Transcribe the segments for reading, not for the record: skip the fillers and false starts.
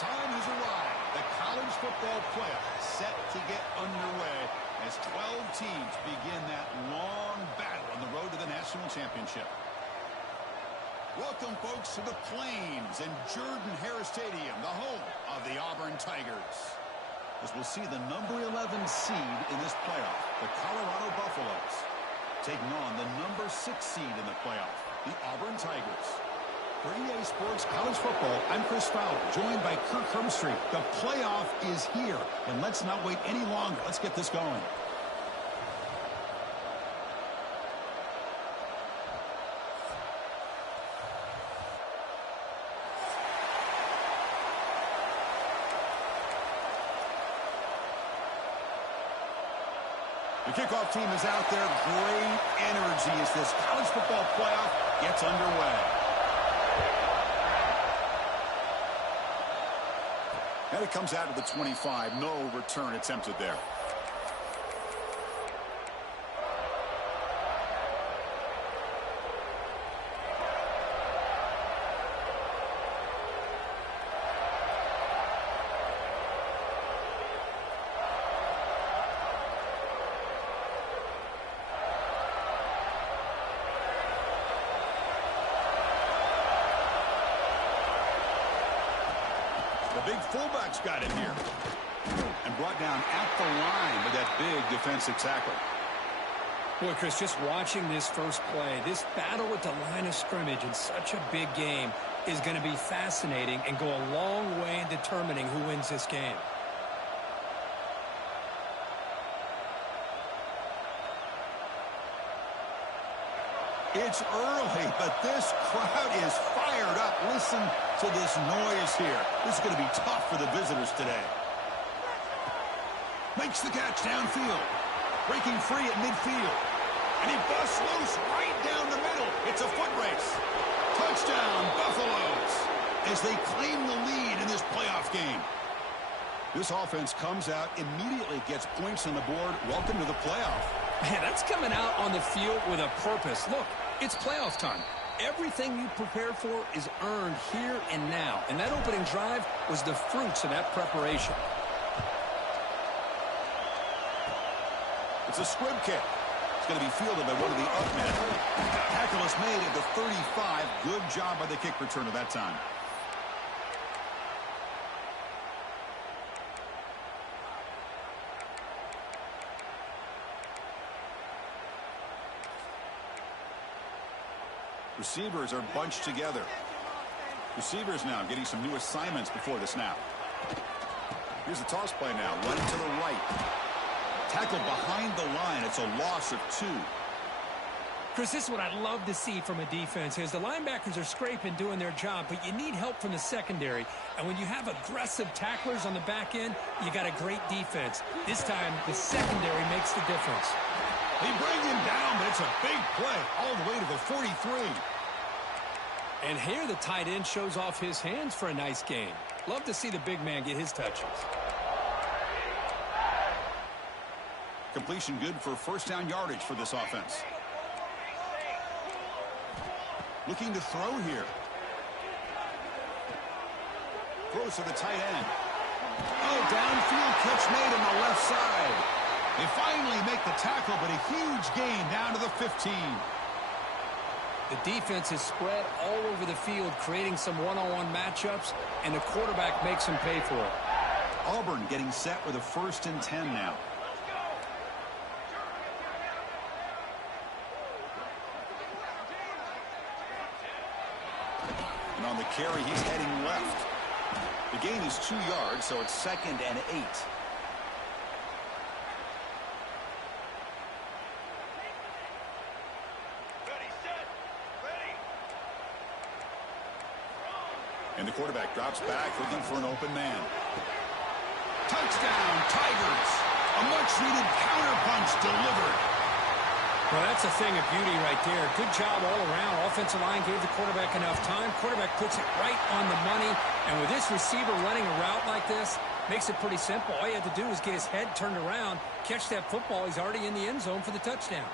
time has arrived. The college football playoff set to get underway as 12 teams begin that long battle on the road to the national championship. Welcome, folks, to the Plains and Jordan-Hare Stadium, the home of the Auburn Tigers. As we'll see the number 11 seed in this playoff, the Colorado Buffaloes, taking on the number 6 seed in the playoff, the Auburn Tigers. For EA Sports College Football, I'm Chris Fowler, joined by Kirk Hermstreet. The playoff is here, and let's not wait any longer. Let's get this going. The kickoff team is out there. Great energy as this college football playoff gets underway. And it comes out to the 25. No return attempted there. The big fullback's got it here. And brought down at the line with that big defensive tackle. Boy, Chris, just watching this first play, this battle at the line of scrimmage in such a big game is going to be fascinating and go a long way in determining who wins this game. It's early, but this crowd is fired up. Listen to this noise here. This is going to be tough for the visitors today. Makes the catch downfield. Breaking free at midfield. And he busts loose right down the middle. It's a foot race. Touchdown, Buffaloes, as they claim the lead in this playoff game. This offense comes out, immediately gets points on the board. Welcome to the playoff. Man, that's coming out on the field with a purpose. Look, it's playoff time. Everything you prepare for is earned here and now. And that opening drive was the fruits of that preparation. It's a squib kick. It's going to be fielded by one of the up men. Tackle is made at the 35. Good job by the kick returner that time. Receivers are bunched together. Receivers now getting some new assignments before the snap. Here's the toss play now. Running to the right. Tackle behind the line. It's a loss of 2. Chris, this is what I love to see from a defense is the linebackers are scraping, doing their job, but you need help from the secondary. And when you have aggressive tacklers on the back end, you got a great defense. This time, the secondary makes the difference. They bring him down, but it's a big play all the way to the 43. And here the tight end shows off his hands for a nice game. Love to see the big man get his touches. Completion good for first down yardage for this offense. Looking to throw here. Throws to the tight end. Oh, downfield catch made on the left side. They finally make the tackle, but a huge gain down to the 15. The defense is spread all over the field, creating some one-on-one matchups, and the quarterback makes them pay for it. Auburn getting set with a 1st and 10 now. And on the carry, he's heading left. The gain is 2 yards, so it's 2nd and 8. And the quarterback drops back, looking for an open man. Touchdown, Tigers! A much-needed counterpunch delivered. Well, that's a thing of beauty right there. Good job all around. Offensive line gave the quarterback enough time. Quarterback puts it right on the money. And with this receiver running a route like this, makes it pretty simple. All you have to do is get his head turned around, catch that football. He's already in the end zone for the touchdown.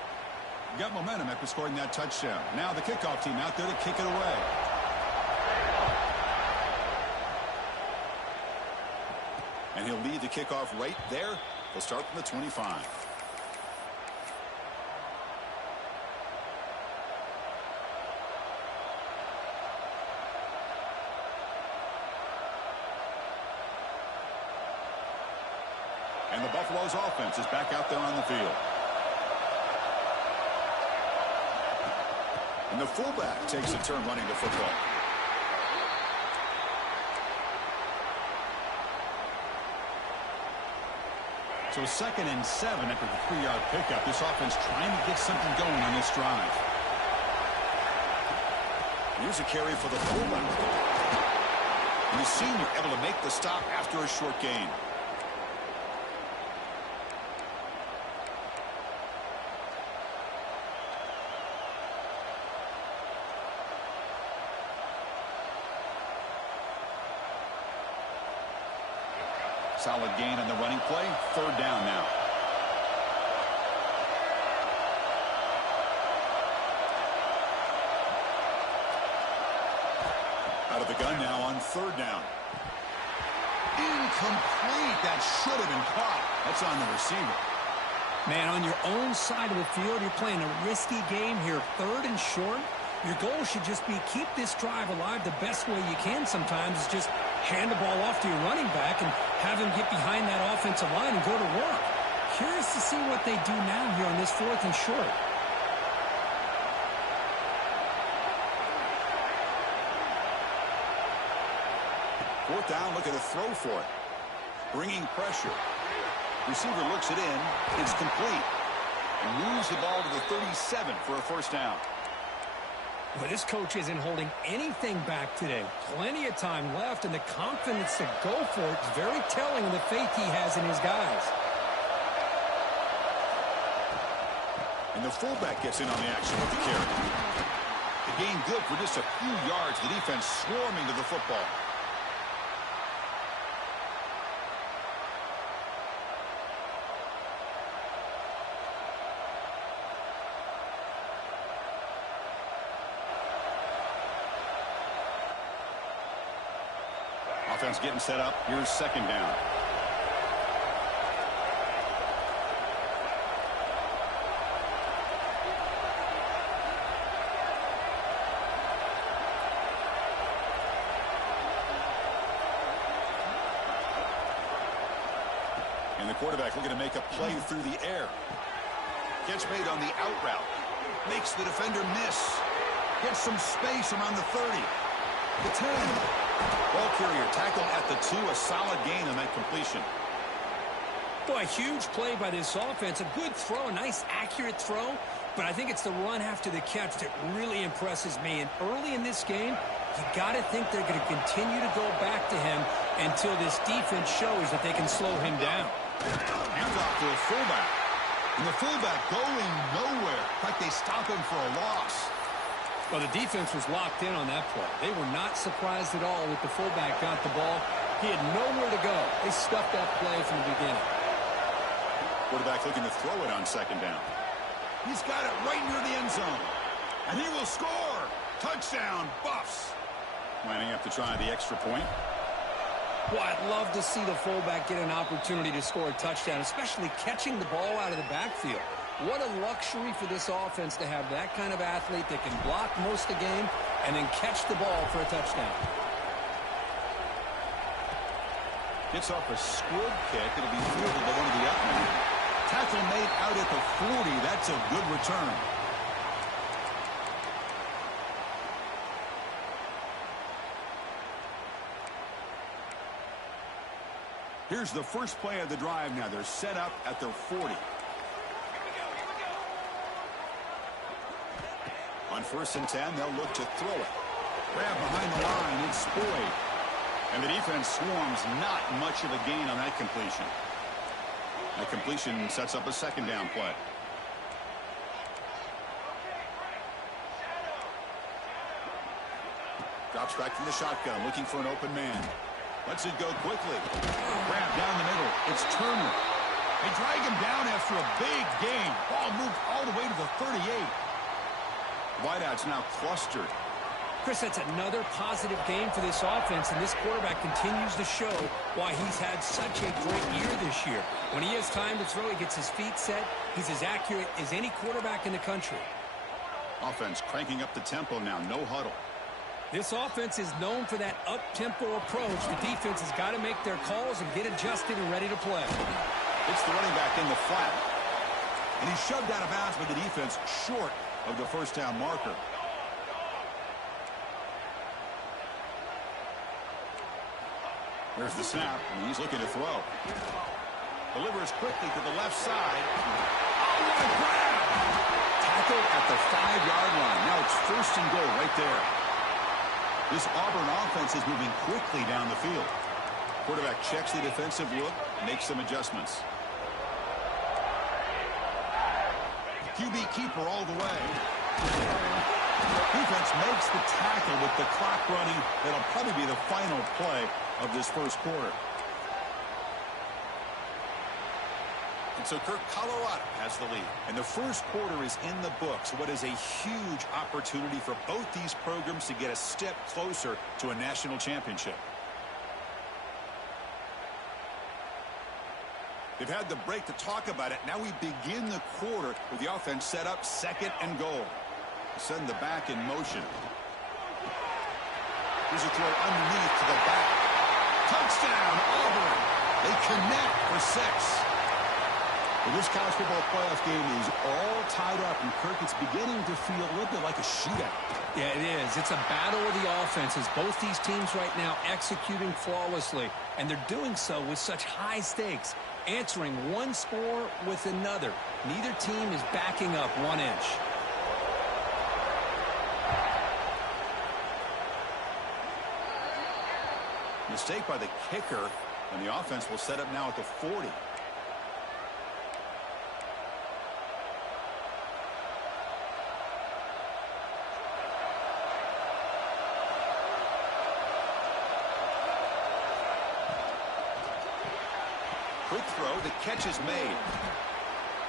Got momentum after scoring that touchdown. Now the kickoff team out there to kick it away. And he'll lead the kickoff right there. They'll start from the 25. And the Buffalo's offense is back out there on the field. And the fullback takes a turn running the football. So 2nd and 7 after the 3-yard pickup. This offense trying to get something going on this drive. Here's a carry for the fullback. And the senior able to make the stop after a short gain. Solid gain on the running play. 3rd down now. Out of the gun now on 3rd down. Incomplete. That should have been caught. That's on the receiver. Man, on your own side of the field, you're playing a risky game here. 3rd and short. Your goal should just be keep this drive alive the best way you can sometimes is just hand the ball off to your running back and have him get behind that offensive line and go to work. Curious to see what they do now here on this 4th and short. Fourth down, look at a throw for it. Bringing pressure. Receiver looks it in. It's complete. And moves the ball to the 37 for a 1st down. Well, this coach isn't holding anything back today. Plenty of time left, and the confidence to go for it is very telling of the faith he has in his guys. And the fullback gets in on the action with the carry. The gain good for just a few yards. The defense swarming to the football. Offense getting set up. Here's 2nd down. And the quarterback looking to make a play through the air. Catch made on the out route. Makes the defender miss. Gets some space around the 30. The 10. Ball carrier tackled at the 2. A solid gain on that completion. Boy, huge play by this offense. A good throw, a nice accurate throw. But I think it's the run after the catch that really impresses me. And early in this game, you got to think they're going to continue to go back to him until this defense shows that they can slow him down. Hands off to a fullback. And the fullback going nowhere. In fact, they stop him for a loss. Well, the defense was locked in on that play. They were not surprised at all that the fullback got the ball. He had nowhere to go. They stuffed that play from the beginning. Quarterback looking to throw it on 2nd down. He's got it right near the end zone. And he will score. Touchdown, Buffs. Lining up to try the extra point. Well, I'd love to see the fullback get an opportunity to score a touchdown, especially catching the ball out of the backfield. What a luxury for this offense to have that kind of athlete that can block most of the game and then catch the ball for a touchdown. Gets off a squib kick. It'll be fielded by one of the up men. Tackle made out at the 40. That's a good return. Here's the first play of the drive now. They're set up at their 40. On 1st and 10, they'll look to throw it. Grab behind the line. It's Boyd. And the defense swarms. Not much of a gain on that completion. That completion sets up a 2nd down play. Drops back from the shotgun, looking for an open man. Lets it go quickly. Grab down the middle. It's Turner. They drag him down after a big gain. Ball moved all the way to the 38. Wideouts now clustered. Chris, that's another positive game for this offense, and this quarterback continues to show why he's had such a great year this year. When he has time to throw, he gets his feet set. He's as accurate as any quarterback in the country. Offense cranking up the tempo now, no huddle. This offense is known for that up-tempo approach. The defense has got to make their calls and get adjusted and ready to play. It's the running back in the flat. And he's shoved out of bounds by the defense short of the first down marker. There's the snap, and he's looking to throw. Delivers quickly to the left side. Oh, what a grab! Tackled at the 5-yard line. Now it's first and goal right there. This Auburn offense is moving quickly down the field. Quarterback checks the defensive look, makes some adjustments. QB keeper all the way. Defense makes the tackle with the clock running. That'll probably be the final play of this first quarter. And so Colorado has the lead. And the first quarter is in the books. What is a huge opportunity for both these programs to get a step closer to a national championship. They've had the break to talk about it. Now we begin the quarter with the offense set up second and goal. Send the back in motion. Here's a throw underneath to the back. Touchdown, Auburn. They connect for 6. Well, this college football playoff game is all tied up, and Kirk, it's beginning to feel a little bit like a shootout. Yeah, it is. It's a battle of the offenses. Both these teams right now executing flawlessly, and they're doing so with such high stakes, answering one score with another. Neither team is backing up 1 inch. Mistake by the kicker, and the offense will set up now at the 40. Quick throw, the catch is made.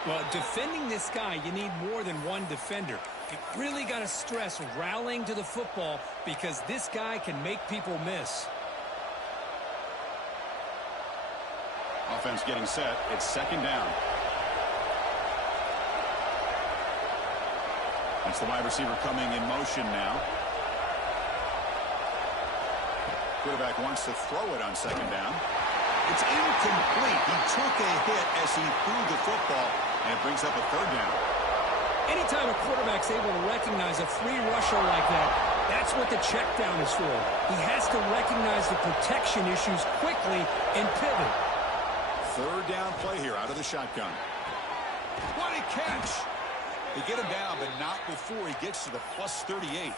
Well, defending this guy, you need more than one defender. You really got to stress rallying to the football because this guy can make people miss. Offense getting set. It's second down. That's the wide receiver coming in motion now. Quarterback wants to throw it on second down. It's incomplete. He took a hit as he threw the football, and it brings up a third down. Anytime a quarterback's able to recognize a free rusher like that, that's what the check down is for. He has to recognize the protection issues quickly and pivot. Third down play here out of the shotgun. What a catch! They get him down, but not before he gets to the plus 38.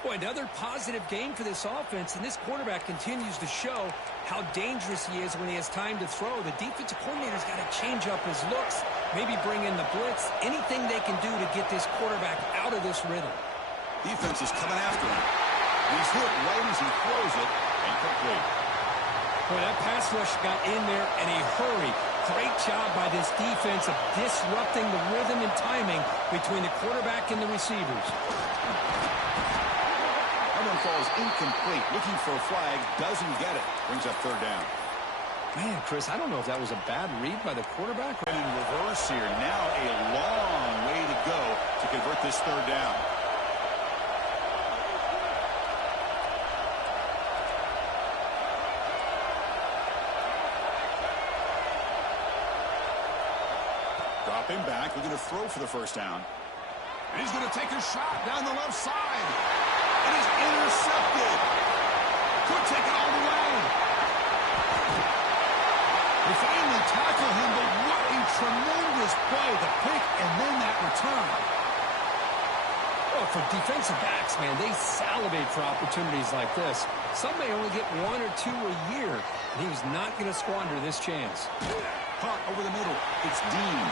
Boy, another positive game for this offense, and this quarterback continues to show how dangerous he is when he has time to throw. The defensive coordinator's got to change up his looks, maybe bring in the blitz, anything they can do to get this quarterback out of this rhythm. Defense is coming after him. He's hit right as he throws it, incomplete. Boy, that pass rush got in there in a hurry. Great job by this defense of disrupting the rhythm and timing between the quarterback and the receivers. Falls incomplete. Looking for a flag. Doesn't get it. Brings up third down. Man, Chris, I don't know if that was a bad read by the quarterback. And in reverse here. Now a long way to go to convert this third down. Drop him back. Looking to throw for the first down. And he's going to take a shot down the left side. It is intercepted. Could take it all the way. They finally tackle him, but what a tremendous play. The pick and then that return. Well, for defensive backs, man, they salivate for opportunities like this. Some may only get 1 or 2 a year, and he was not going to squander this chance. Caught over the middle. It's Dean.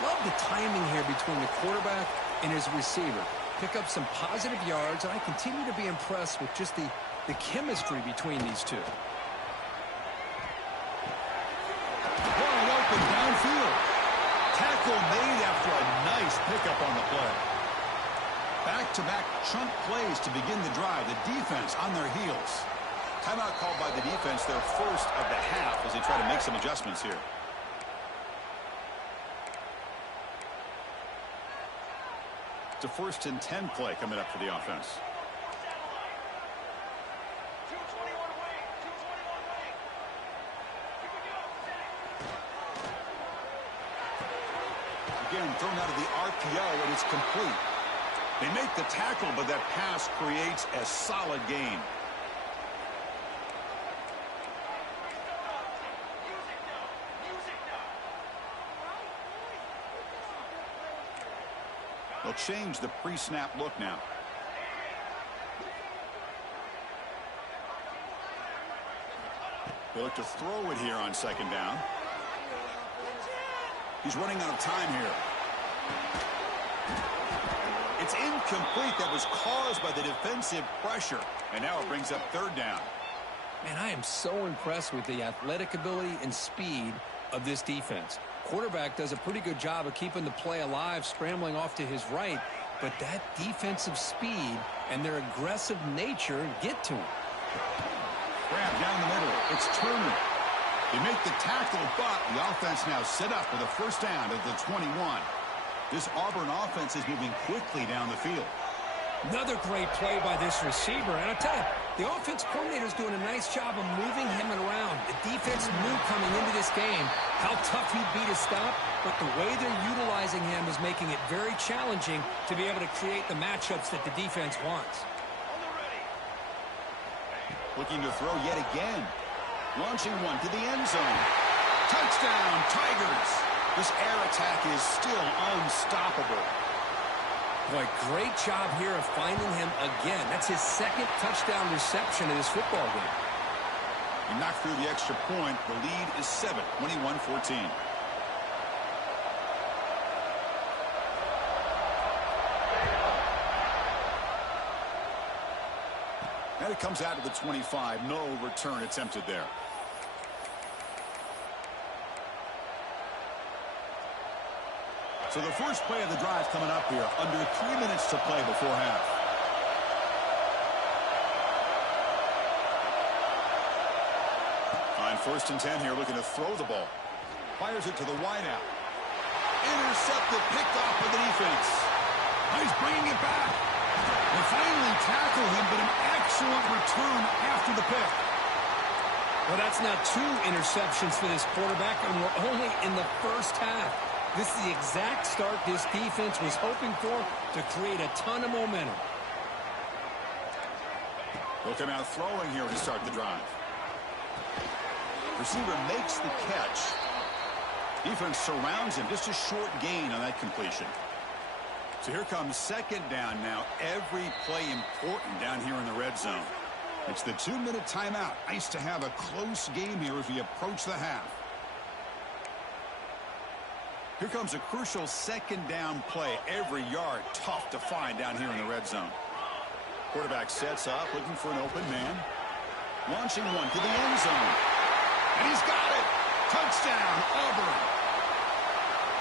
Love the timing here between the quarterback and his receiver. Pick up some positive yards, and I continue to be impressed with just the chemistry between these two. Wide open downfield. Tackle made after a nice pickup on the play. Back back-to-back chunk plays to begin the drive. The defense on their heels. Timeout called by the defense, their first of the half, as they try to make some adjustments here. It's a 1st and 10 play coming up for the offense. Again, thrown out of the RPO, and it's complete. They make the tackle, but that pass creates a solid gain. They'll change the pre-snap look now. They look to throw it here on 2nd down. He's running out of time here. It's incomplete. That was caused by the defensive pressure. And now it brings up 3rd down. Man, I am so impressed with the athletic ability and speed of this defense. Quarterback does a pretty good job of keeping the play alive, scrambling off to his right. But that defensive speed and their aggressive nature get to him. Grab down the middle. It's Turner. They make the tackle, but the offense now set up with a 1st down at the 21. This Auburn offense is moving quickly down the field. Another great play by this receiver. And I'll tell you, the offense coordinator is doing a nice job of moving him around. The defense knew coming into this game how tough he'd be to stop, but the way they're utilizing him is making it very challenging to be able to create the matchups that the defense wants. Looking to throw yet again. Launching one to the end zone. Touchdown, Tigers! This air attack is still unstoppable. Boy, great job here of finding him again. That's his 2nd touchdown reception of this football game. He knocked through the extra point. The lead is 7, 21-14. And it comes out to the 25. No return attempted there. So the first play of the drive coming up here. Under 3 minutes to play before half. On 1st and 10 here, looking to throw the ball. Fires it to the wideout. Intercepted, picked off by the defense. Oh, he's bringing it back. They finally tackle him, but an excellent return after the pick. Well, that's now 2 interceptions for this quarterback, and we're only in the 1st half. This is the exact start this defense was hoping for to create a ton of momentum. They'll come out throwing here to start the drive. Receiver makes the catch. Defense surrounds him. Just a short gain on that completion. So here comes 2nd down now. Every play important down here in the red zone. It's the 2-minute timeout. Nice to have a close game here as we approach the half. Here comes a crucial 2nd down play. Every yard tough to find down here in the red zone. Quarterback sets up, looking for an open man. Launching one to the end zone. And he's got it. Touchdown, Auburn.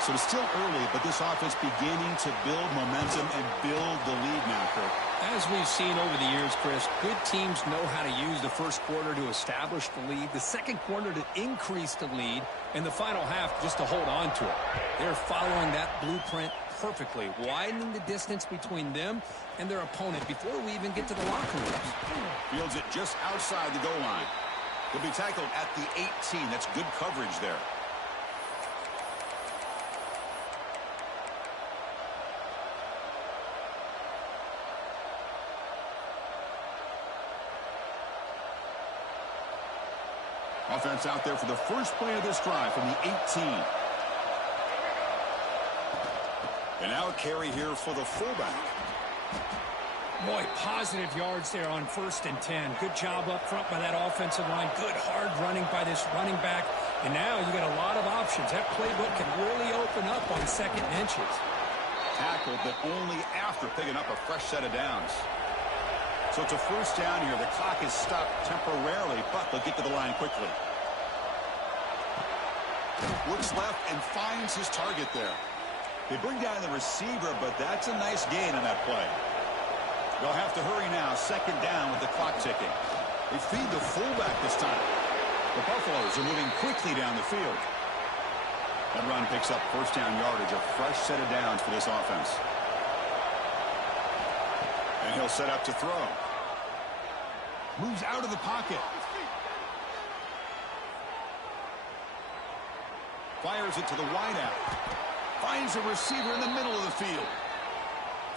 So it's still early, but this offense beginning to build momentum and build the lead now, Kirk. As we've seen over the years, Chris, good teams know how to use the 1st quarter to establish the lead, the 2nd quarter to increase the lead, and the final half just to hold on to it. They're following that blueprint perfectly, widening the distance between them and their opponent before we even get to the locker rooms. Fields it just outside the goal line. He'll be tackled at the 18. That's good coverage there. Offense out there for the first play of this drive from the 18. And now a carry here for the fullback. Boy, positive yards there on 1st and 10. Good job up front by that offensive line. Good hard running by this running back. And now you got a lot of options. That playbook can really open up on 2nd and inches. Tackled, but only after picking up a fresh set of downs. So it's a 1st down here. The clock is stopped temporarily, but they'll get to the line quickly. Looks left and finds his target there. They bring down the receiver, but that's a nice gain on that play. They'll have to hurry now. Second down with the clock ticking. They feed the fullback this time. The Buffaloes are moving quickly down the field. That run picks up first down yardage, a fresh set of downs for this offense. And he'll set up to throw. Moves out of the pocket. Fires it to the wideout. Finds a receiver in the middle of the field.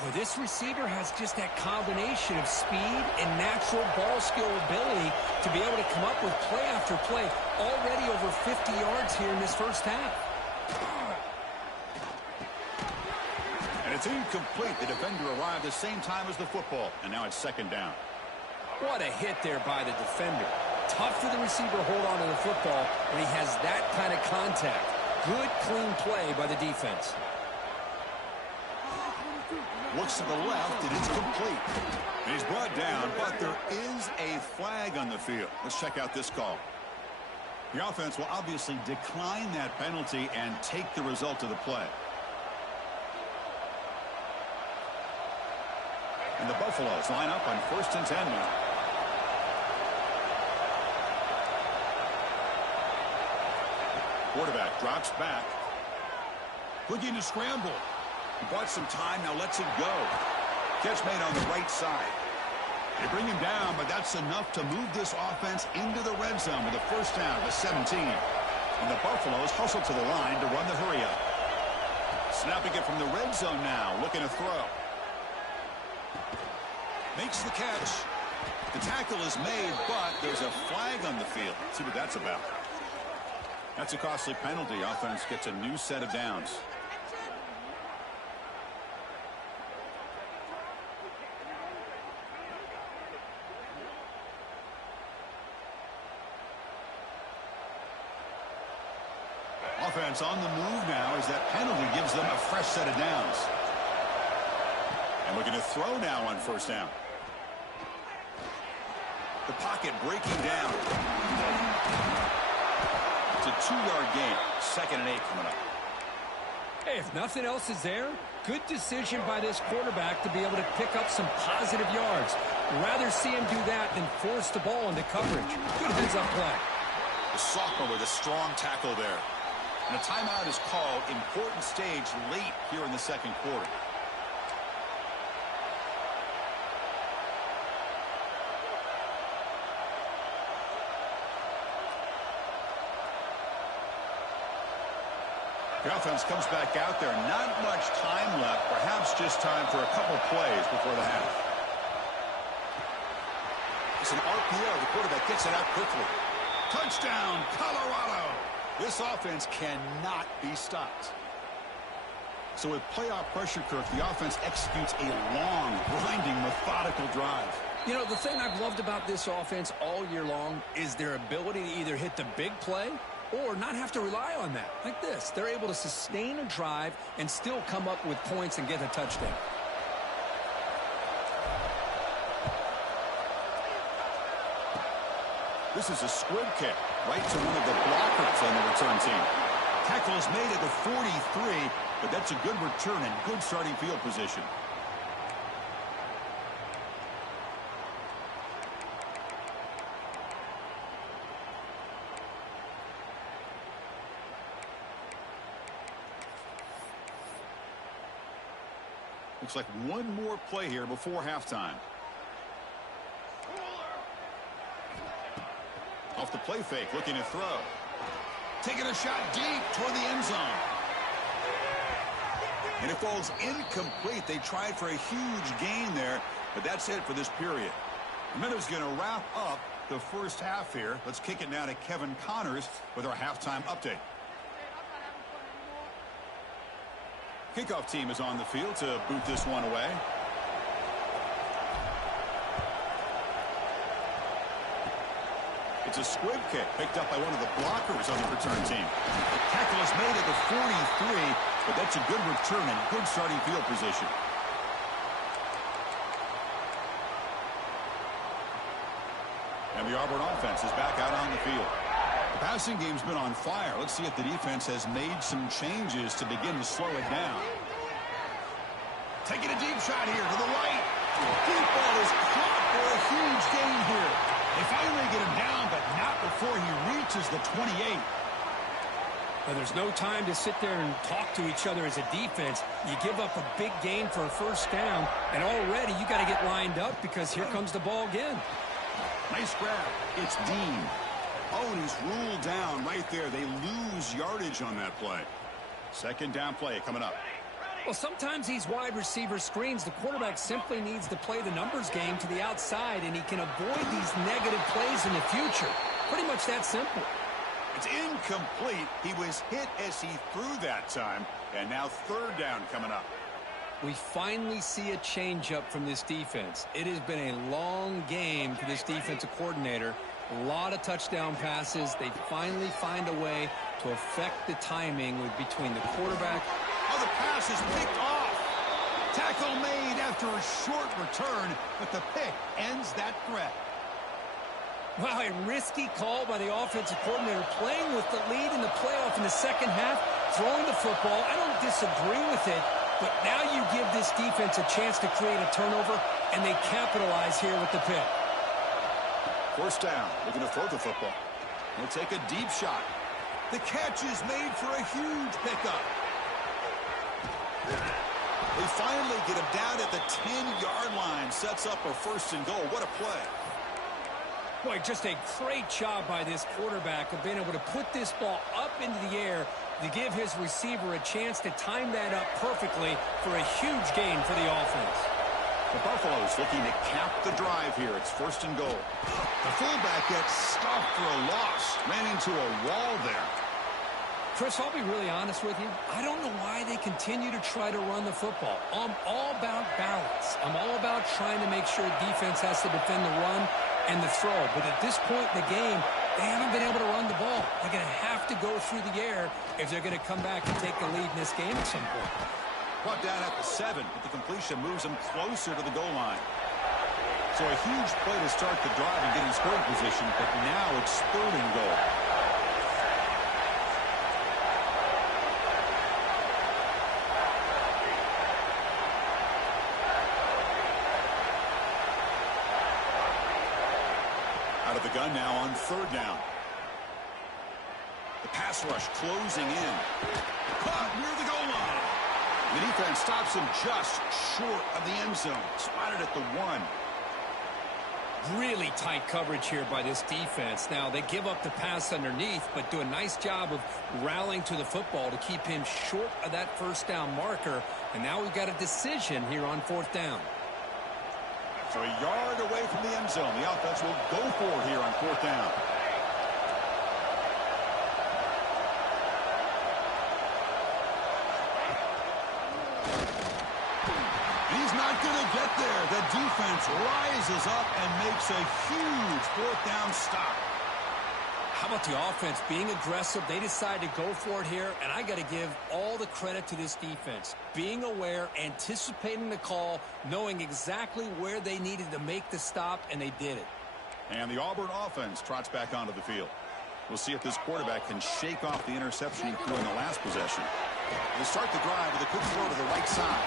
Well, this receiver has just that combination of speed and natural ball skill ability to be able to come up with play after play. Already over 50 yards here in this first half. And it's incomplete. The defender arrived the same time as the football. And now it's second down. What a hit there by the defender. Tough for the receiver to hold on to the football when he has that kind of contact. Good, clean play by the defense. Looks to the left, and it's complete. And he's brought down, but there is a flag on the field. Let's check out this call. The offense will obviously decline that penalty and take the result of the play. And the Buffaloes line up on 1st and 10 now. Quarterback drops back. Looking to scramble. He bought some time, now lets it go. Catch made on the right side. They bring him down, but that's enough to move this offense into the red zone with a first down of 17. And the Buffaloes hustle to the line to run the hurry up. Snapping it from the red zone now, looking to throw. Makes the catch. The tackle is made, but there's a flag on the field. Let's see what that's about. That's a costly penalty. Offense gets a new set of downs. Offense on the move now as that penalty gives them a fresh set of downs. And looking to throw now on first down. The pocket breaking down. It's a 2-yard gain. 2nd and 8 coming up. Hey, if nothing else is there, good decision by this quarterback to be able to pick up some positive yards. Rather see him do that than force the ball into coverage. Good heads-up play. The sophomore with a strong tackle there. And a timeout is called. Important stage late here in the second quarter. The offense comes back out there. Not much time left. Perhaps just time for a couple plays before the half. It's an RPO. The quarterback gets it out quickly. Touchdown, Colorado! This offense cannot be stopped. So with playoff pressure, Kirk, the offense executes a long, grinding, methodical drive. You know, the thing I've loved about this offense all year long is their ability to either hit the big play or not have to rely on that. Like this, they're able to sustain a drive and still come up with points and get a touchdown. This is a squib kick right to one of the blockers on the return team. Tackle is made at the 43, but that's a good return and good starting field position. Looks like one more play here before halftime. Off the play fake, looking to throw. Taking a shot deep toward the end zone. And it falls incomplete. They tried for a huge gain there, but that's it for this period. The Minnows going to wrap up the first half here. Let's kick it now to Kevin Connors with our halftime update. Kickoff team is on the field to boot this one away. It's a squib kick picked up by one of the blockers on the return team. The tackle is made at the 43, but that's a good return and good starting field position. And the Auburn offense is back out on the field. The passing game's been on fire. Let's see if the defense has made some changes to begin to slow it down. Taking a deep shot here to the right. Deep ball is caught for a huge gain here. They finally get him down, but not before he reaches the 28. Well, there's no time to sit there and talk to each other as a defense. You give up a big gain for a first down, and already you got to get lined up because here comes the ball again. Nice grab. It's Dean. Oh, and he's ruled down right there. They lose yardage on that play. Second down play coming up. Well, sometimes these wide receiver screens, the quarterback simply needs to play the numbers game to the outside, and he can avoid these negative plays in the future. Pretty much that simple. It's incomplete. He was hit as he threw that time, and now third down coming up. We finally see a change-up from this defense. It has been a long game for this defensive coordinator. A lot of touchdown passes. They finally find a way to affect the timing between the quarterback. Oh, the pass is picked off. Tackle made after a short return, but the pick ends that threat. Wow, a risky call by the offensive coordinator, playing with the lead in the playoff in the second half, throwing the football. I don't disagree with it, but now you give this defense a chance to create a turnover, and they capitalize here with the pick. First down, looking to throw the football. He'll take a deep shot. The catch is made for a huge pickup. They finally get him down at the 10-yard line. Sets up a first and goal. What a play. Boy, just a great job by this quarterback of being able to put this ball up into the air to give his receiver a chance to time that up perfectly for a huge gain for the offense. The Buffaloes looking to cap the drive here. It's first and goal. The fullback gets stopped for a loss. Ran into a wall there. Chris, I'll be really honest with you. I don't know why they continue to try to run the football. I'm all about balance. I'm all about trying to make sure defense has to defend the run and the throw. But at this point in the game, they haven't been able to run the ball. They're going to have to go through the air if they're going to come back and take the lead in this game at some point. Brought down at the 7, but the completion moves them closer to the goal line. So a huge play to start the drive and get in scoring position, but now it's third and goal. Out of the gun now on third down. The pass rush closing in. Caught near the goal line. The defense stops him just short of the end zone. Spotted at the 1. Really tight coverage here by this defense. Now, they give up the pass underneath, but do a nice job of rallying to the football to keep him short of that first down marker. And now we've got a decision here on fourth down. So a yard away from the end zone. The offense will go for it here on fourth down. He's not going to get there. The defense rises up and makes a huge fourth down stop. How about the offense being aggressive? They decide to go for it here, and I got to give all the credit to this defense. Being aware, anticipating the call, knowing exactly where they needed to make the stop, and they did it. And the Auburn offense trots back onto the field. We'll see if this quarterback can shake off the interception he threw in the last possession. They start the drive with a quick throw to the right side.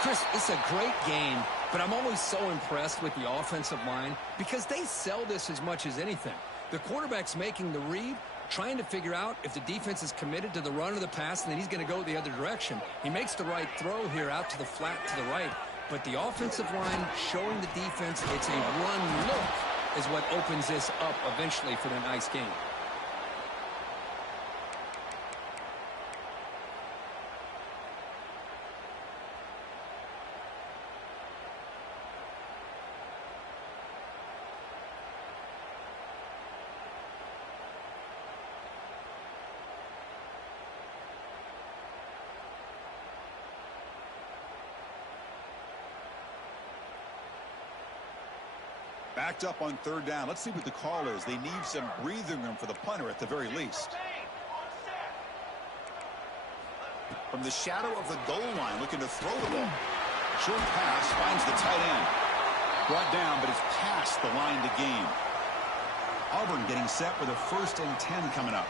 Chris, it's a great game, but I'm always so impressed with the offensive line because they sell this as much as anything. The quarterback's making the read, trying to figure out if the defense is committed to the run or the pass, and then he's going to go the other direction. He makes the right throw here out to the flat to the right, but the offensive line showing the defense it's a run look is what opens this up eventually for the nice game. Backed up on third down. Let's see what the call is. They need some breathing room for the punter at the very least. From the shadow of the goal line, looking to throw the ball. Short pass finds the tight end. Brought down, but it's past the line to gain. Auburn getting set with a 1st and 10 coming up.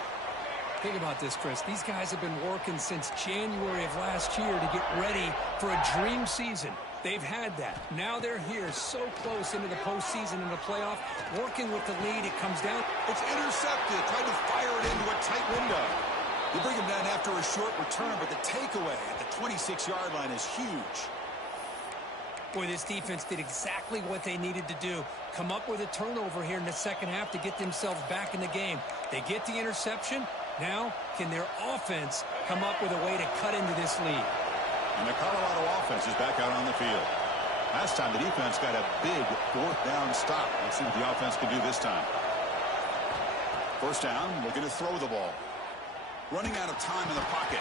Think about this, Chris. These guys have been working since January of last year to get ready for a dream season. They've had that. Now they're here so close into the postseason and the playoff, working with the lead. It comes down. It's intercepted. Tried to fire it into a tight window. You bring him down after a short return, but the takeaway at the 26-yard line is huge. Boy, this defense did exactly what they needed to do. Come up with a turnover here in the second half to get themselves back in the game. They get the interception. Now, can their offense come up with a way to cut into this lead? And the Colorado offense is back out on the field. Last time the defense got a big fourth down stop. Let's see what the offense can do this time. First down, looking to throw the ball. Running out of time in the pocket.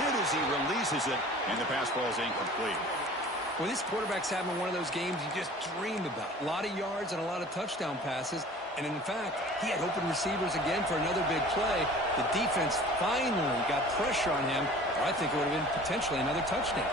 Hit as he releases it, and the pass ball is incomplete. Well, this quarterback's having one of those games you just dream about. A lot of yards and a lot of touchdown passes. And in fact, he had open receivers again for another big play. The defense finally got pressure on him, or I think it would have been potentially another touchdown.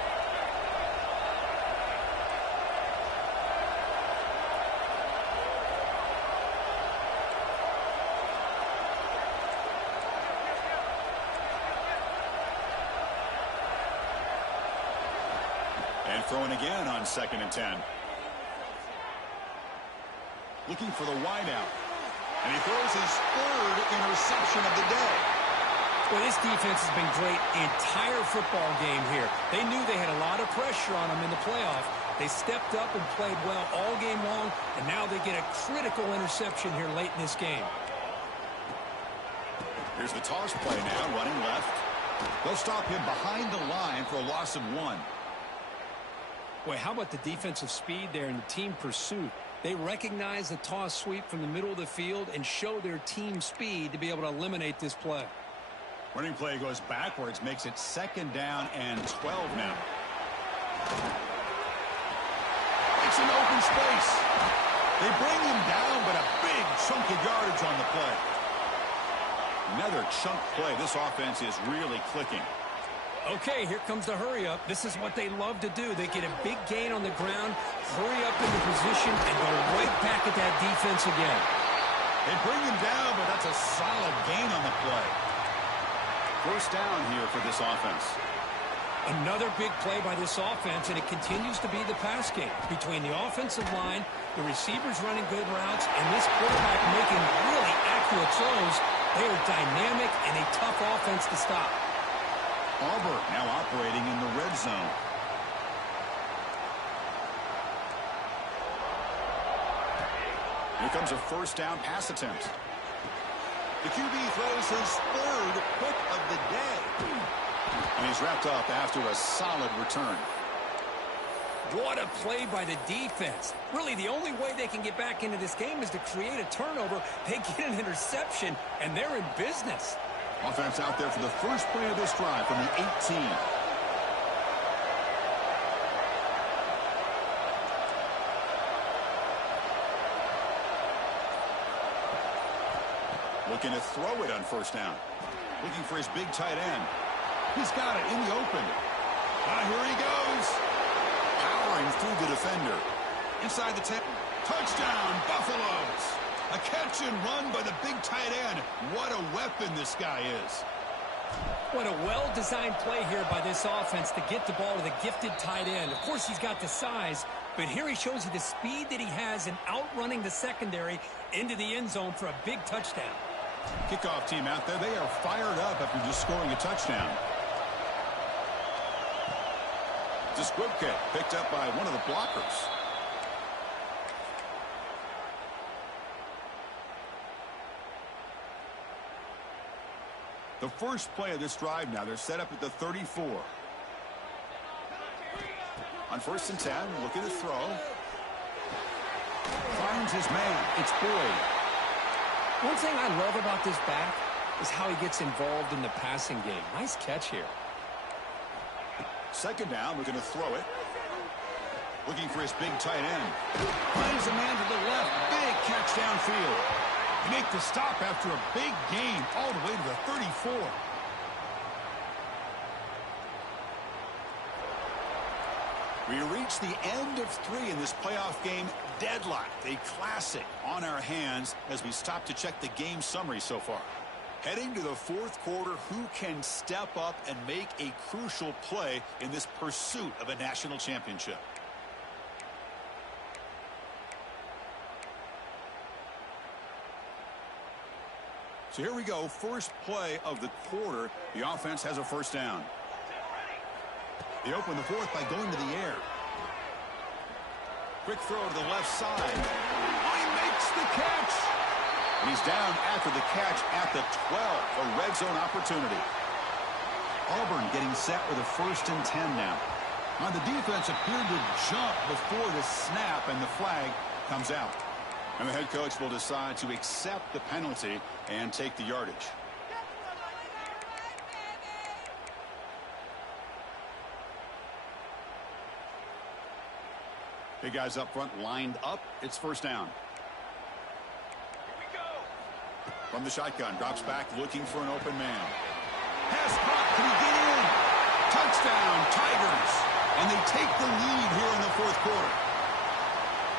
And throwing again on 2nd and 10. Looking for the wideout. And he throws his third interception of the day. Well, this defense has been great the entire football game here. They knew they had a lot of pressure on them in the playoff. They stepped up and played well all game long, and now they get a critical interception here late in this game. Here's the toss play now, running left. They'll stop him behind the line for a loss of 1. Boy, how about the defensive speed there and the team pursuit? They recognize the toss sweep from the middle of the field and show their team speed to be able to eliminate this play. Running play goes backwards, makes it 2nd down and 12 now. It's an open space. They bring him down, but a big chunk of yardage on the play. Another chunk play. This offense is really clicking. Okay, here comes the hurry up. This is what they love to do. They get a big gain on the ground, hurry up into position, and go right back at that defense again. They bring him down, but that's a solid gain on the play. First down here for this offense. Another big play by this offense, and it continues to be the pass game. Between the offensive line, the receivers running good routes, and this quarterback making really accurate throws, they are dynamic and a tough offense to stop. Auburn now operating in the red zone. Here comes a first down pass attempt. The QB throws his third pick of the day. And he's wrapped up after a solid return. What a play by the defense. Really, the only way they can get back into this game is to create a turnover. They get an interception, and they're in business. Offense out there for the first play of this drive from the 18. Looking to throw it on first down. Looking for his big tight end. He's got it in the open. Here he goes. Powering through the defender. Inside the 10. Touchdown, Buffaloes. A catch and run by the big tight end. What a weapon this guy is. What a well-designed play here by this offense to get the ball to the gifted tight end. Of course, he's got the size, but here he shows you the speed that he has in outrunning the secondary into the end zone for a big touchdown. Kickoff team out there. They are fired up after just scoring a touchdown. It's a squib kick picked up by one of the blockers. The first play of this drive now, they're set up at the 34. On 1st and 10, looking to throw. Finds his man. It's Boyd. One thing I love about this back is how he gets involved in the passing game. Nice catch here. 2nd down, looking to throw it. Looking for his big tight end. Finds a man to the left. Big catch downfield. They make the stop after a big gain all the way to the 34. We reach the end of 3 in this playoff game. Deadlocked, a classic on our hands as we stop to check the game summary so far. Heading to the 4th quarter, who can step up and make a crucial play in this pursuit of a national championship? So here we go. First play of the quarter. The offense has a first down. They open the fourth by going to the air. Quick throw to the left side. Oh, he makes the catch. And he's down after the catch at the 12. A red zone opportunity. Auburn getting set with a 1st and 10 now. The defense appeared to jump before the snap, and the flag comes out. And the head coach will decide to accept the penalty and take the yardage. Big guys up front lined up. It's first down. Here we go. From the shotgun, drops back looking for an open man. Pass caught. Can he get in? Touchdown, Tigers. And they take the lead here in the fourth quarter.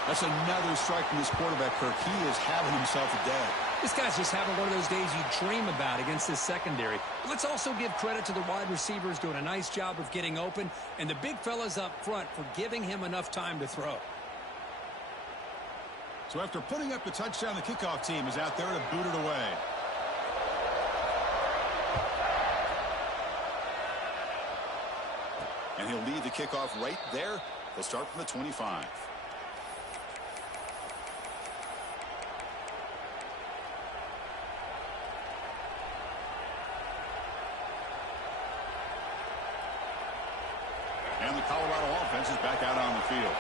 That's another strike from this quarterback, Kirk. He is having himself a day. This guy's just having one of those days you dream about against this secondary. But let's also give credit to the wide receivers doing a nice job of getting open, and the big fellas up front for giving him enough time to throw. So after putting up the touchdown, the kickoff team is out there to boot it away. And he'll lead the kickoff right there. They'll start from the 25. And the Colorado offense is back out on the field.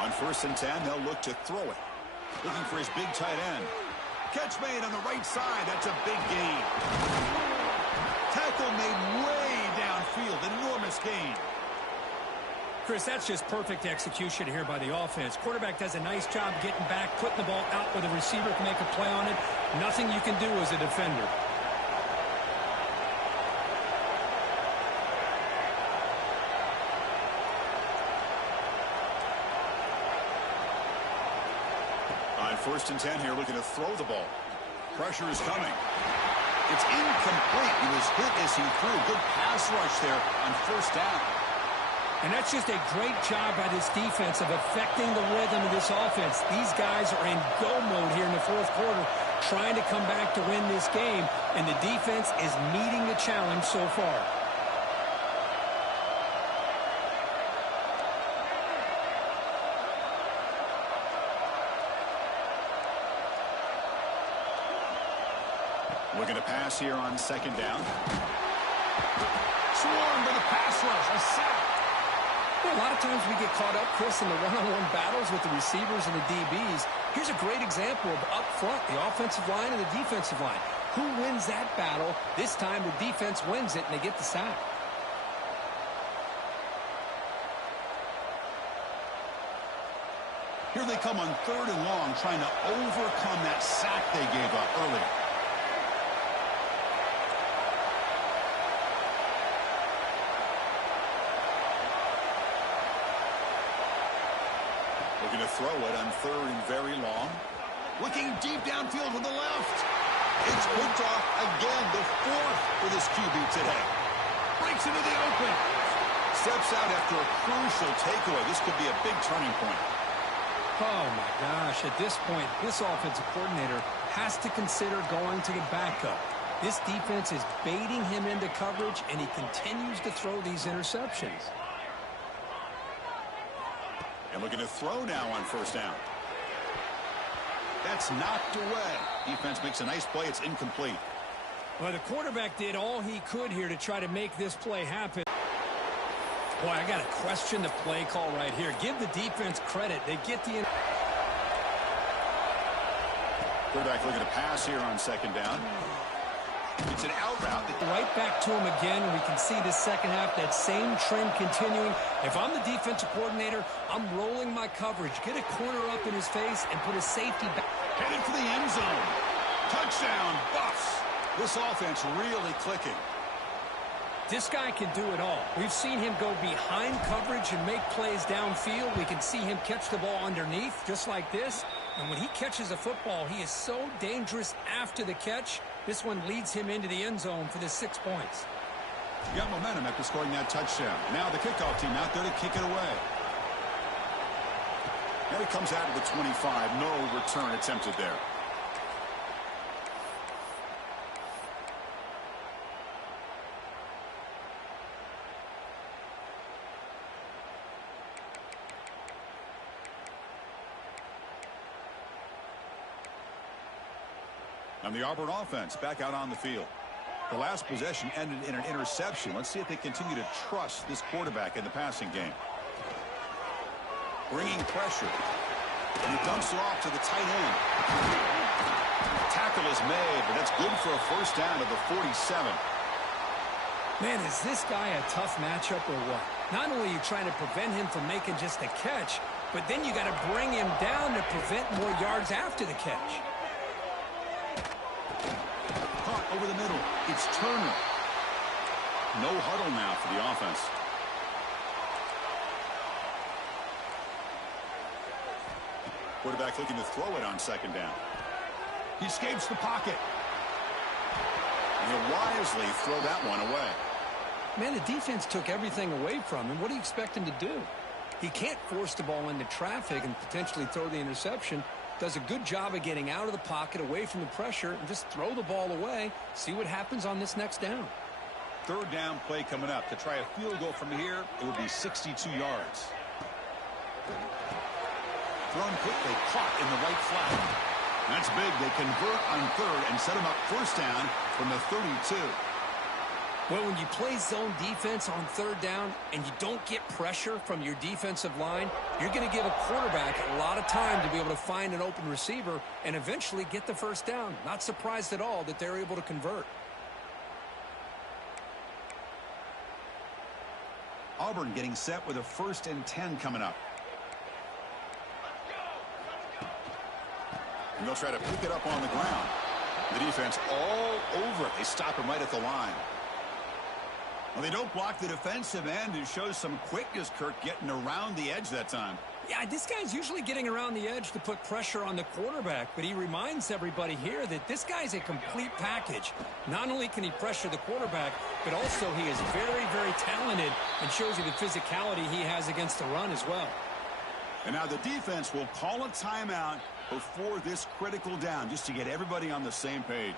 On 1st and 10, they'll look to throw it. Looking for his big tight end. Catch made on the right side. That's a big gain. Tackle made way downfield. Enormous gain. Chris, that's just perfect execution here by the offense. Quarterback does a nice job getting back, putting the ball out where the receiver can make a play on it. Nothing you can do as a defender. On 1st and 10 here, looking to throw the ball. Pressure is coming. It's incomplete. He was hit as he threw. Good pass rush there on 1st down. And that's just a great job by this defense of affecting the rhythm of this offense. These guys are in go mode here in the fourth quarter, trying to come back to win this game, and the defense is meeting the challenge so far. Looking to pass here on 2nd down. Swarmed by the pass rush. A sack. A lot of times we get caught up, Chris, in the one-on-one battles with the receivers and the DBs. Here's a great example of up front, the offensive line and the defensive line. Who wins that battle? This time the defense wins it, and they get the sack. Here they come on 3rd and long, trying to overcome that sack they gave up earlier. Looking to throw it on 3rd and very long. Looking deep downfield with the left. It's picked off again, the 4th for this QB today. Breaks into the open. Steps out after a crucial takeaway. This could be a big turning point. Oh, my gosh. At this point, this offensive coordinator has to consider going to the backup. This defense is baiting him into coverage, and he continues to throw these interceptions. And looking to throw now on 1st down. That's knocked away. Defense makes a nice play. It's incomplete. Well, the quarterback did all he could here to try to make this play happen. Boy, I got to question the play call right here. Give the defense credit. They get the... Quarterback looking to pass here on 2nd down. It's an out route. Right back to him again, and we can see the second half, that same trend continuing. If I'm the defensive coordinator, I'm rolling my coverage. Get a corner up in his face and put a safety back. Headed for the end zone. Touchdown, Buffs. This offense really clicking. This guy can do it all. We've seen him go behind coverage and make plays downfield. We can see him catch the ball underneath, just like this. And when he catches a football, he is so dangerous after the catch. This one leads him into the end zone for the 6 points. Got momentum after scoring that touchdown. Now the kickoff team out there to kick it away. Now he comes out of the 25. No return attempted there. And the Auburn offense back out on the field. The last possession ended in an interception. Let's see if they continue to trust this quarterback in the passing game. Bringing pressure. And he dumps it off to the tight end. Tackle is made, but that's good for a first down to the 47. Man, is this guy a tough matchup or what? Not only are you trying to prevent him from making just a catch, but then you got to bring him down to prevent more yards after the catch. Caught over the middle. It's Turner. No huddle now for the offense. Quarterback looking to throw it on second down. He escapes the pocket. And he'll wisely throw that one away. Man, the defense took everything away from him. What do you expect him to do? He can't force the ball into traffic and potentially throw the interception. Does a good job of getting out of the pocket, away from the pressure, and just throw the ball away. See what happens on this next down. Third down play coming up. To try a field goal from here, it would be 62 yards. Thrown quickly, caught in the right flat. That's big. They convert on third and set him up first down from the 32. Well, when you play zone defense on third down and you don't get pressure from your defensive line, you're going to give a quarterback a lot of time to be able to find an open receiver and eventually get the first down. Not surprised at all that they're able to convert. Auburn getting set with a 1st and 10 coming up. And they'll try to pick it up on the ground. The defense all over it. They stop him right at the line. Well, they don't block the defensive end. It shows some quickness, Kirk, getting around the edge that time. Yeah, this guy's usually getting around the edge to put pressure on the quarterback, but he reminds everybody here that this guy's a complete package. Not only can he pressure the quarterback, but also he is very, very talented and shows you the physicality he has against the run as well. And now the defense will call a timeout before this critical down, just to get everybody on the same page.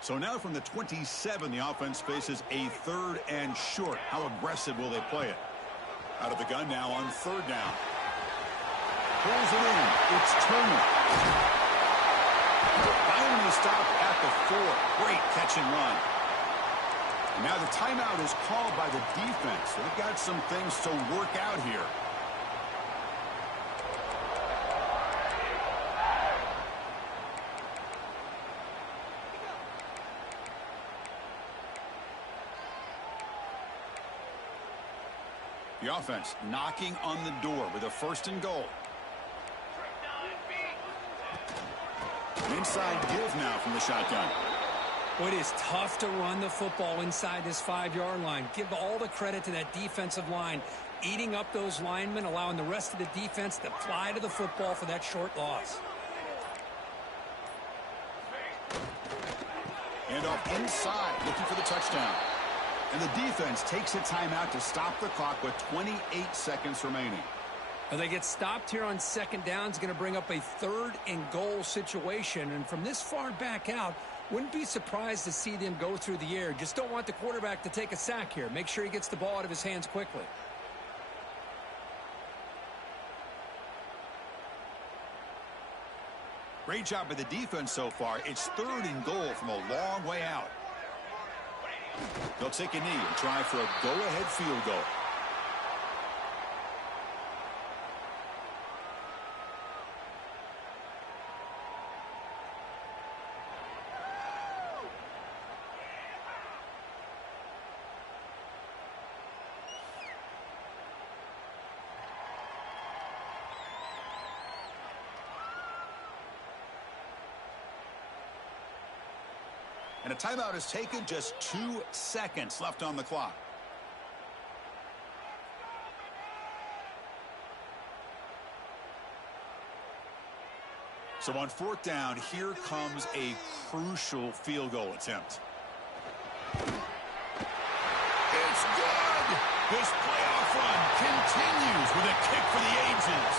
So now from the 27, the offense faces a 3rd and short. How aggressive will they play it? Out of the gun now on 3rd down. Pulls it in. It's Turner. Finally stopped at the 4. Great catch and run. And now the timeout is called by the defense. They've got some things to work out here. The offense knocking on the door with a 1st and goal. Inside give now from the shotgun. Well, it is tough to run the football inside this 5-yard line. Give all the credit to that defensive line, eating up those linemen, allowing the rest of the defense to fly to the football for that short loss. And off inside, looking for the touchdown. And the defense takes a timeout to stop the clock with 28 seconds remaining. Now they get stopped here on 2nd down. It's going to bring up a 3rd and goal situation. And from this far back out, wouldn't be surprised to see them go through the air. Just don't want the quarterback to take a sack here. Make sure he gets the ball out of his hands quickly. Great job by the defense so far. It's 3rd and goal from a long way out. They'll take a knee and try for a go-ahead field goal. And a timeout is taken, just 2 seconds left on the clock. So on 4th down, here comes a crucial field goal attempt. It's good! This playoff run continues with a kick for the ages.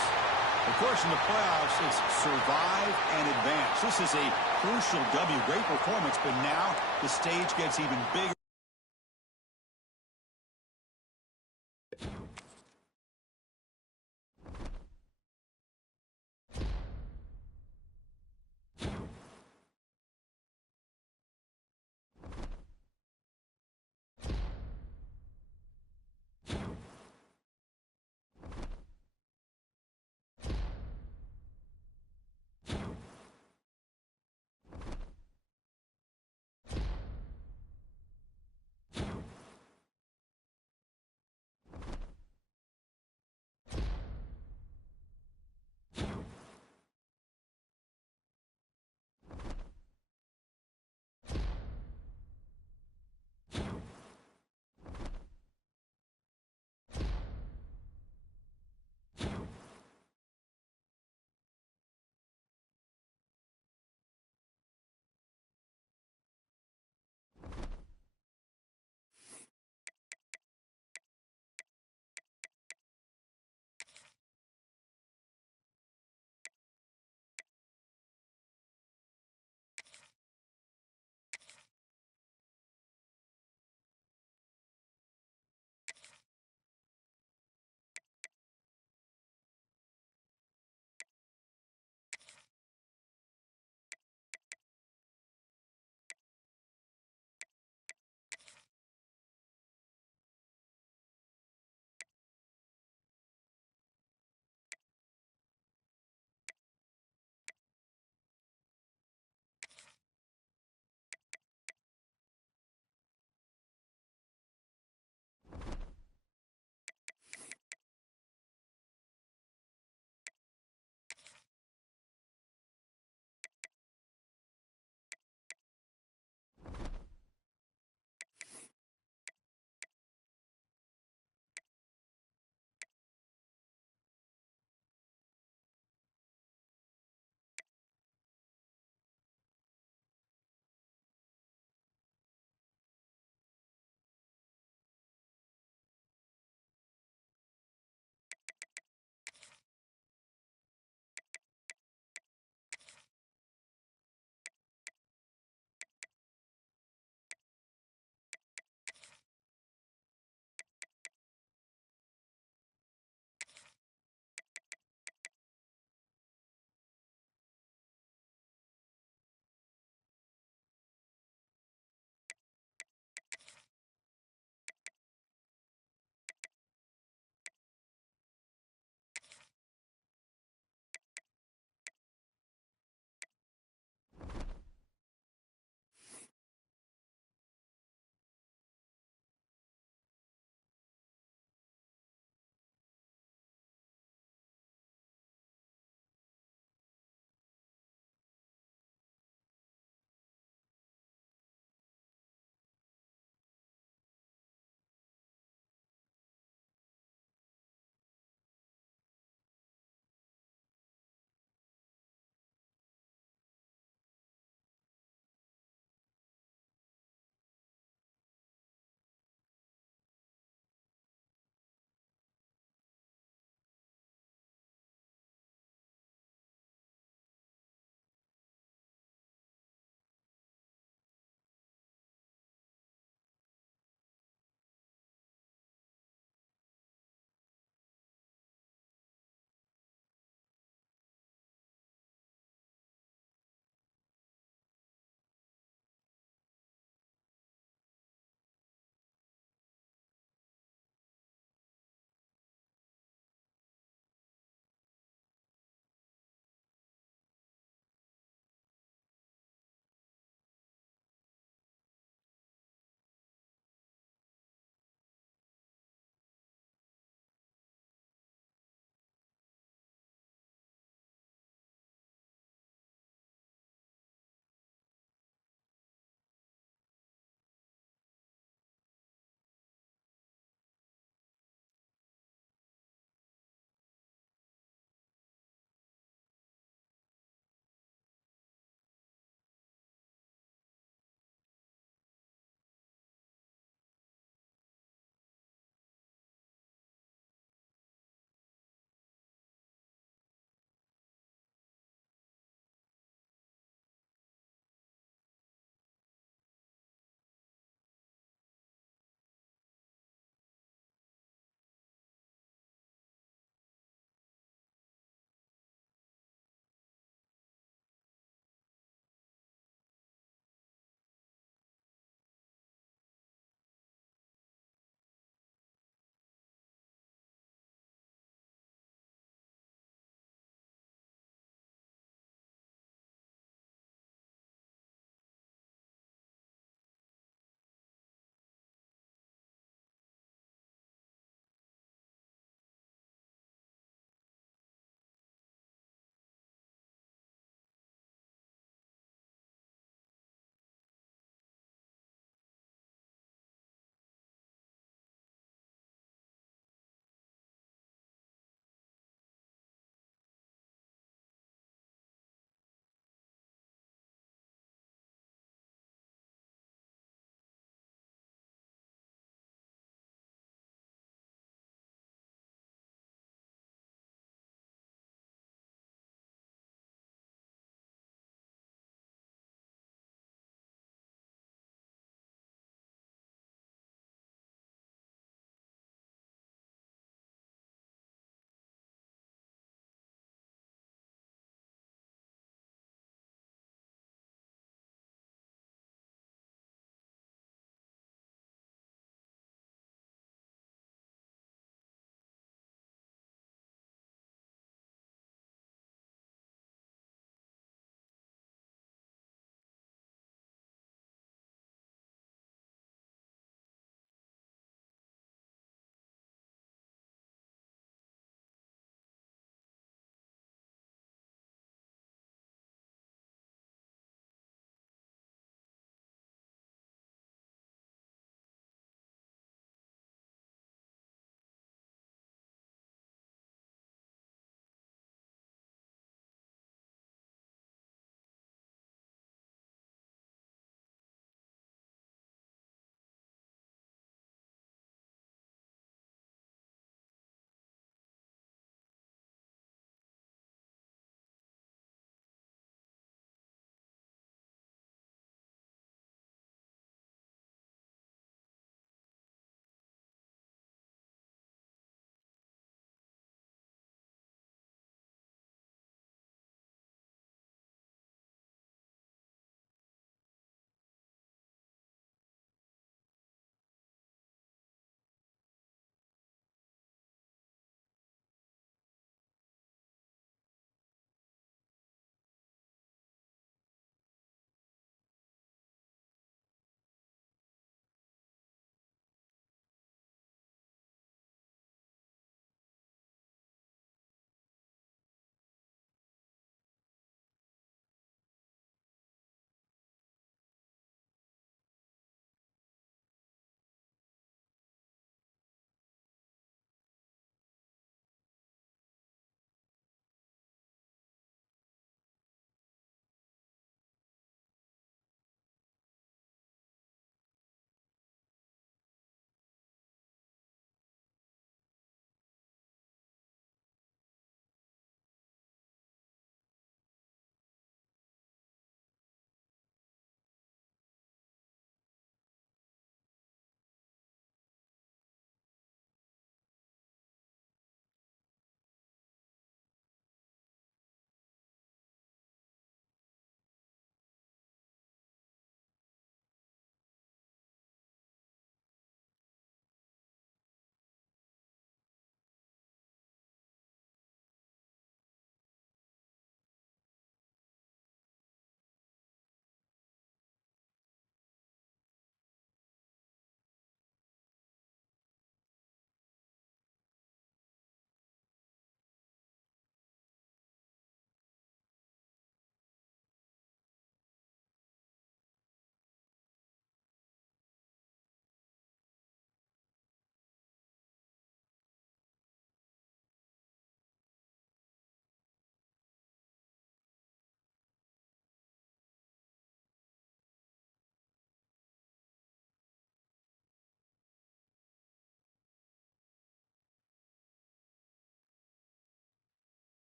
Of course, in the playoffs, it's survive and advance. This is a crucial W. Great performance, but now the stage gets even bigger.